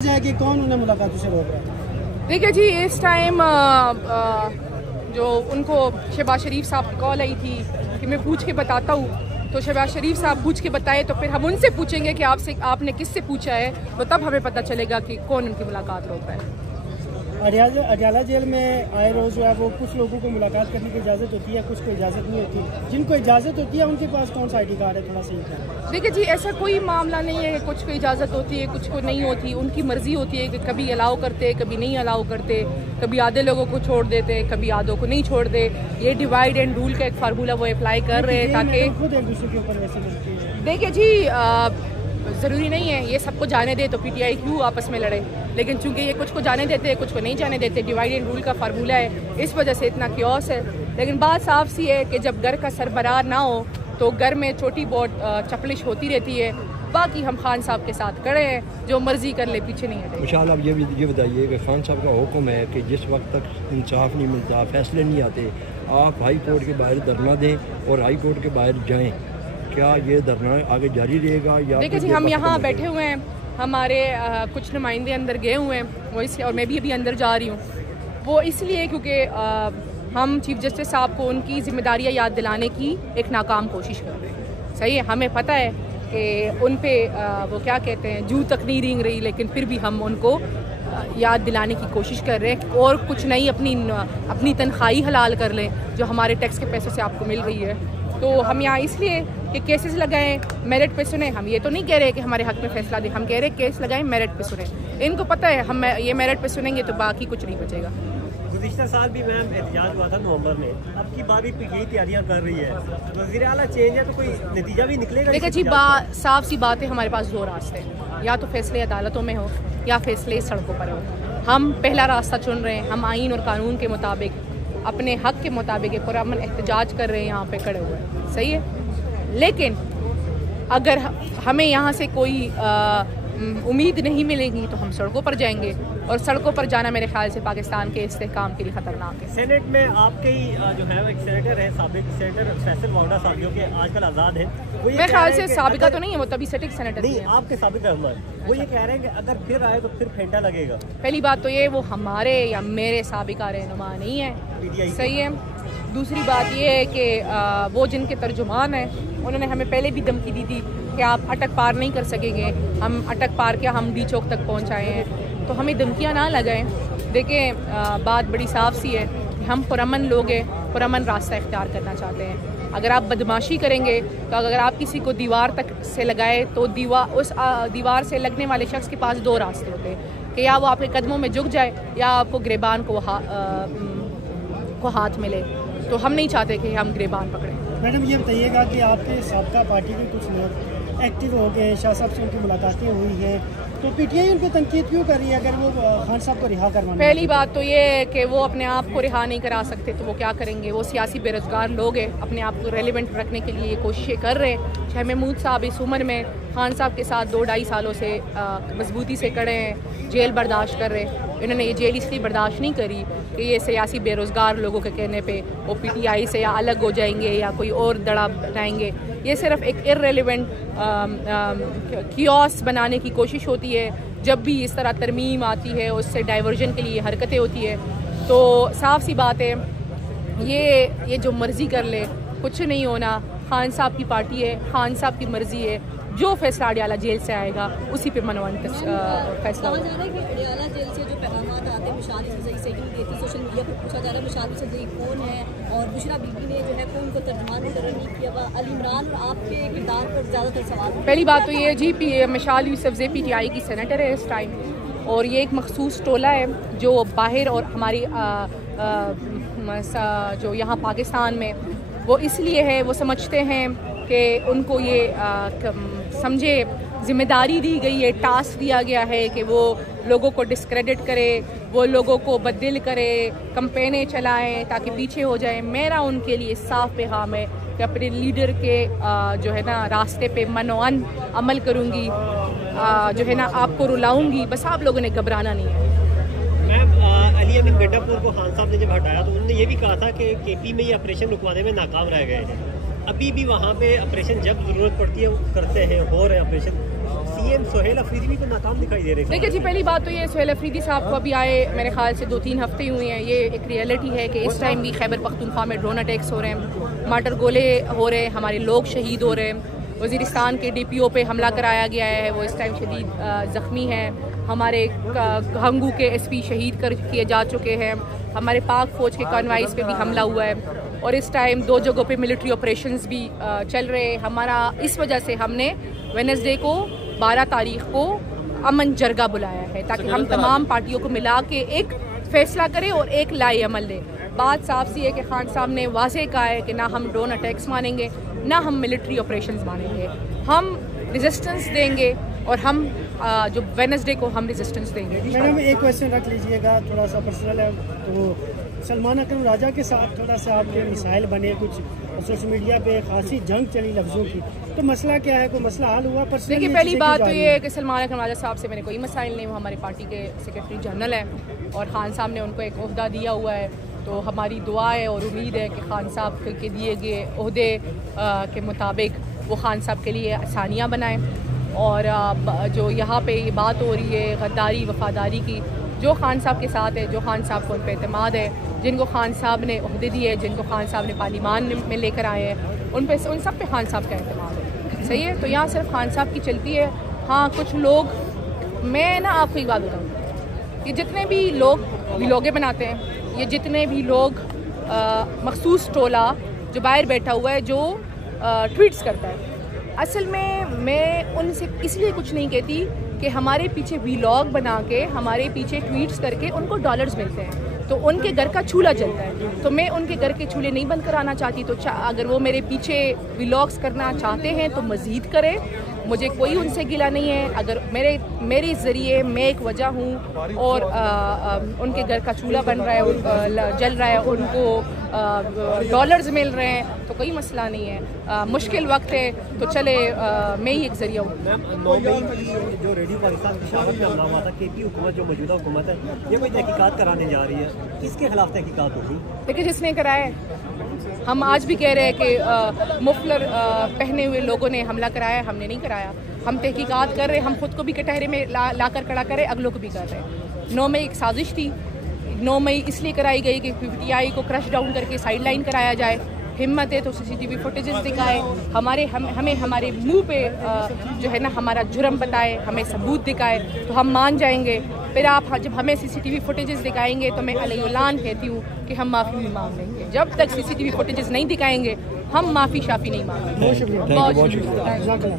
कि कौन उन्हें मुलाकातों से रोक रहा है? देखिए जी, इस टाइम जो उनको शहबाज शरीफ साहब की कॉल आई थी कि मैं पूछ के बताता हूँ, तो शहबाज शरीफ साहब पूछ के बताए तो फिर हम उनसे पूछेंगे कि आपने किससे पूछा है, तो तब हमें पता चलेगा कि कौन उनकी मुलाकात रोक रहा है। अडयाला जेल में आए रोज जो है वो कुछ लोगों को मुलाकात करने की इजाज़त होती है, कुछ को इजाज़त नहीं होती। जिनको इजाज़त होती है उनके पास कौन सा ID कार्ड है, थोड़ा सा? देखिए जी, ऐसा कोई मामला नहीं है कि कुछ को इजाज़त होती है कुछ को नहीं होती। उनकी मर्जी होती है कि कभी अलाउ करते, कभी नहीं अलाउ करते, कभी आधे लोगों को छोड़ देते, कभी आधों को नहीं छोड़ दे। ये डिवाइड एंड रूल का एक फार्मूला वो अप्लाई कर रहे हैं ताकि खुद एक दूसरे के ऊपर वैसे। देखिए जी, ज़रूरी नहीं है ये सबको जाने दे तो PTI क्यों आपस में लड़े, लेकिन चूंकि ये कुछ को जाने देते हैं कुछ को नहीं जाने देते, डिवाइड एंड रूल का फार्मूला है, इस वजह से इतना क्योस है। लेकिन बात साफ सी है कि जब घर का सरबराह ना हो तो घर में छोटी बहुत चपलिश होती रहती है। बाकी हम खान साहब के साथ खड़े हैं, जो मर्जी कर ले, पीछे नहीं हटे। विशाल, आप ये बताइए कि खान साहब का हुक्म है कि जिस वक्त तक इंसाफ नहीं मिलता, फैसले नहीं आते, आप हाई कोर्ट के बाहर धरना दें और हाई कोर्ट के बाहर जाएं। क्या ये धरना आगे जारी रहेगा या? देखिए जी, हम यहाँ बैठे हुए हैं, हमारे कुछ नुमाइंदे अंदर गए हुए हैं, वो इसलिए, और मैं भी अभी अंदर जा रही हूँ, वो इसलिए क्योंकि हम चीफ जस्टिस साहब को उनकी जिम्मेदारियाँ याद दिलाने की एक नाकाम कोशिश कर रहे हैं। सही है, हमें पता है कि उन पे वो क्या कहते हैं, जू तक नहीं रेंग रही, लेकिन फिर भी हम उनको याद दिलाने की कोशिश कर रहे हैं और कुछ नहीं, अपनी तनख्वाही हलाल कर लें जो हमारे टैक्स के पैसों से आपको मिल रही है। तो हम यहाँ इसलिए कि केसेस लगाएं, मेरिट पे सुने। हम ये तो नहीं कह रहे कि हमारे हक में फैसला दें, हम कह रहे केस लगाएं, मेरिट पे सुने। इनको पता है हम ये मेरिट पे सुनेंगे तो बाकी कुछ नहीं बचेगा। गुज़िश्ता साल भी मैम एहतजाज हुआ था नवंबर में, अब की बार भी यही तैयारियां कर रही है। वज़ीर आला चेंज है तो कोई नतीजा भी निकलेगा? देखिए जी, साफ सी बात है, हमारे पास दो रास्ते हैं, या तो फैसले अदालतों में हो या फैसले सड़कों पर हो। हम पहला रास्ता चुन रहे हैं, हम आइन और कानून के मुताबिक, अपने हक के मुताबिक पुरअमन एहतजाज कर रहे हैं, यहाँ पे खड़े हुए हैं। सही है, लेकिन अगर हमें यहाँ से कोई उम्मीद नहीं मिलेगी तो हम सड़कों पर जाएंगे, और सड़कों पर जाना मेरे ख्याल से पाकिस्तान के इस्तेहकाम के लिए खतरनाक है। सेनेट में आपके ही जो है एक सेनेटर है, साबिक सेनेटर फैसल वाउडा साहब, जो कि आजकल आज़ाद है, वो मेरे ख्याल से साबिका तो नहीं है, वो तभी सिटिंग सेनेटर नहीं, आपके साबिक रहमान, वो ये कह रहे हैं कि अगर फिर आए तो फिर फेंटा लगेगा। पहली बात तो ये, वो हमारे या मेरे साबिका रहनुमा नहीं है, सही है। दूसरी बात ये है कि वो जिनके तर्जुमान हैं उन्होंने हमें पहले भी धमकी दी थी कि आप अटक पार नहीं कर सकेंगे। हम अटक पार क्या, हम डी चौक तक पहुंचाए हैं, तो हमें धमकियां ना लगाएं। देखिए, बात बड़ी साफ सी है कि हम पुरअमन लोग हैं, पुरअमन रास्ता इख्तियार करना चाहते हैं। अगर आप बदमाशी करेंगे तो अगर आप किसी को दीवार तक से लगाए तो उस दीवार से लगने वाले शख्स के पास दो रास्ते होते हैं कि या वो आपके कदमों में झुक जाए या आपको गिरबान को हाथ मिले। तो हम नहीं चाहते कि हम गिरबान पकड़ें। मैडम, ये बताइएगा कि आपके साबका पार्टी के कुछ लोग एक्टिव हो गए, शाह साहब से उनकी मुलाकातें हुई हैं, तो PTI उन पर तनकीद क्यों कर रही है अगर वो खान साहब को रिहा करवाना? पहली बात तो ये है कि वो अपने आप को रिहा नहीं करा सकते, तो वो क्या करेंगे? वो सियासी बेरोजगार लोग हैं, अपने आप को रेलिवेंट रखने के लिए कोशिशें कर रहे हैं। शाह महमूद साहब इस उम्र में खान साहब के साथ 2-2.5 सालों से मजबूती से खड़े हैं, जेल बर्दाश्त कर रहे हैं। इन्होंने ये जेल इसलिए बर्दाश्त नहीं करी कि ये सियासी बेरोज़गार लोगों के कहने पे वो PTI से या अलग हो जाएंगे या कोई और दड़ा बनाएंगे। ये सिर्फ एक इररेलेवेंट कियोस बनाने की कोशिश होती है। जब भी इस तरह तरमीम आती है उससे डाइवर्जन के लिए हरकतें होती है। तो साफ सी बात है, ये जो मर्जी कर ले, कुछ नहीं होना। खान साहब की पार्टी है, खान साहब की मर्जी है, जो फैसला अडयाला जेल से आएगा उसी पे मनवंत फैसला होगा। अडयाला जेल से जो पैगामात आते हैं, मिशाल सही देती, सोशल मीडिया पर पूछा जा रहा है मिशाल सही कौन है, और बुशरा बीबी ने जो है कौन को तर्जुमान मुकर्रर नहीं किया हुआ, अली इमरान और आपके किरदार पर ज़्यादातर सवाल। पहली बात तो ये जी, मिशाल यूसुफज़ई PTI की सेनेटर है इस टाइम, और ये एक मखसूस टोला है जो बाहर और हमारी जो यहाँ पाकिस्तान में वो इसलिए है, वो समझते हैं कि उनको ये समझे जिम्मेदारी दी गई है, टास्क दिया गया है कि वो लोगों को डिस्क्रेडिट करे, वो लोगों को बददिल करे, कंपेनें चलाएं ताकि पीछे हो जाए। मेरा उनके लिए साफ पैगाम है कि अपने लीडर के जो है ना रास्ते पे मनोअन अमल करूँगी, जो है ना आपको रुलाऊंगी, बस आप लोगों ने घबराना नहीं है। मैम, अली अमीन गड्ढापुर को खान साहब ने जब हटाया तो उन्होंने ये भी कहा था कि KP में ये ऑपरेशन रुकवाने में नाकाम रह गए हैं। अभी भी वहाँ पे ऑपरेशन जब ज़रूरत पड़ती है करते हैं, हो रहे ऑपरेशन। पीएम सुहेल अफरीदी भी तो नाकाम दिखाई दे रहे हैं। देखिए जी, पहली बात तो ये सुहेल अफरीदी साहब को अभी आए मेरे ख्याल से 2-3 हफ्ते हुए हैं। ये एक रियलिटी है कि इस टाइम भी खैबर पख्तूनख्वा में ड्रोन अटैक्स हो रहे हैं, मार्टर गोले हो रहे हैं, हमारे लोग शहीद हो रहे हैं। वज़ीरिस्तान के DPO पे हमला कराया गया है, वो इस टाइम शदीद ज़ख्मी हैं। हमारे हंगू के SP शहीद किए जा चुके हैं। हमारे पाक फ़ौज के कॉन्वाइस पे भी हमला हुआ है और इस टाइम 2 जगहों पे मिलिट्री ऑपरेशंस भी चल रहे हैं। हमारा इस वजह से हमने वेडनेसडे को 12 तारीख को अमन जरगा बुलाया है ताकि हम तमाम पार्टियों को मिला के एक फैसला करें और एक लाए अमल लें। बात साफ सी है कि खान साहब ने वाज़े कहा है कि ना हम ड्रोन अटैक्स मानेंगे, ना हम मिलिट्री ऑपरेशंस मानेंगे। हम रेजिस्टेंस देंगे और हम जो वेडनेसडे को हम रेजिस्टेंस देंगे। मैडम एक क्वेश्चन रख लीजिएगा, थोड़ा सा पर्सनल है। तो सलमान अकरम राजा के साथ थोड़ा सा आपके मिसाइल बने, कुछ सोशल मीडिया पे खासी जंग चली लफ्ज़ों की, तो मसला क्या है? कोई मसला हल हुआ? देखिए, पहली बात तो ये है कि सलमान अकरम राजा साहब से मैंने कोई मसाइल नहीं, वो हमारी पार्टी के सेक्रेटरी जनरल हैं और खान साहब ने उनको एक ओहदा दिया हुआ है। तो हमारी दुआ है और उम्मीद है कि खान साहब के दिए गए ओहदे के मुताबिक वो खान साहब के लिए आसानियाँ बनाएं। और जो यहाँ पे ये बात हो रही है गद्दारी वफादारी की, जो खान साहब के साथ है, जो खान साहब को उन पर एतमाद है, जिनको खान साहब ने ओहदे दिए, जिनको खान साहब ने पार्लिमान में लेकर आए हैं, उन सब पे खान साहब का एतमाद है। सही है, तो यहाँ सिर्फ खान साहब की चलती है। हाँ, कुछ लोग, मैं ना आपको एक बात बताऊँ, ये जितने भी लोग व्लॉगे बनाते हैं, ये जितने भी लोग मखसूस टोला जो बाहर बैठा हुआ है, जो ट्वीट्स करता है, असल में मैं उनसे इसलिए कुछ नहीं कहती कि हमारे पीछे व्लॉग बना के, हमारे पीछे ट्वीट्स करके उनको डॉलर्स मिलते हैं, तो उनके घर का चूल्हा जलता है। तो मैं उनके घर के चूल्हे नहीं बंद कराना चाहती। तो अगर वो मेरे पीछे व्लॉग्स करना चाहते हैं तो मज़ीद करें, मुझे कोई उनसे गिला नहीं है। अगर मेरे ज़रिए मैं एक वजह हूँ और उनके घर का चूल्हा बन रहा है, जल रहा है, उनको डॉलर्स मिल रहे हैं, तो कोई मसला नहीं है। मुश्किल वक्त है तो चले, मैं ही एक ज़रिया हूँ। जो रेडियो पाकिस्तान की शहादत में हमला हुआ था, KP हुकूमत जो मौजूदा हुकूमत है, ये कोई तहकीकात कराने जा रही है, किसके खिलाफ तहकीकात होगी? देखिए, जिसने कराया है, हम आज भी कह रहे हैं कि मुफलर पहने हुए लोगों ने हमला कराया, हमने नहीं कराया। हम तहकीकात कर रहे हैं, हम खुद को भी कटहरे में ला कर खड़ा करें, अगलों को भी कर रहे हैं। 9 मई एक साजिश थी। 9 मई इसलिए कराई गई कि PTI को क्रश डाउन करके साइड लाइन कराया जाए। हिम्मत है तो CCTV फुटेजेस दिखाए, हमें हमारे मुंह पे जो है ना हमारा जुर्म बताए, हमें सबूत दिखाए, तो हम मान जाएंगे। फिर आप जब हमें CCTV फुटेजेस दिखाएंगे तो मैं अलैहिल्लान कहती हूँ कि हम माफ़ी भी मांग लेंगे। जब तक CCTV फुटेजेस नहीं दिखाएंगे हम माफ़ी शाफ़ी नहीं मांगेंगे। बहुत शुक्रिया।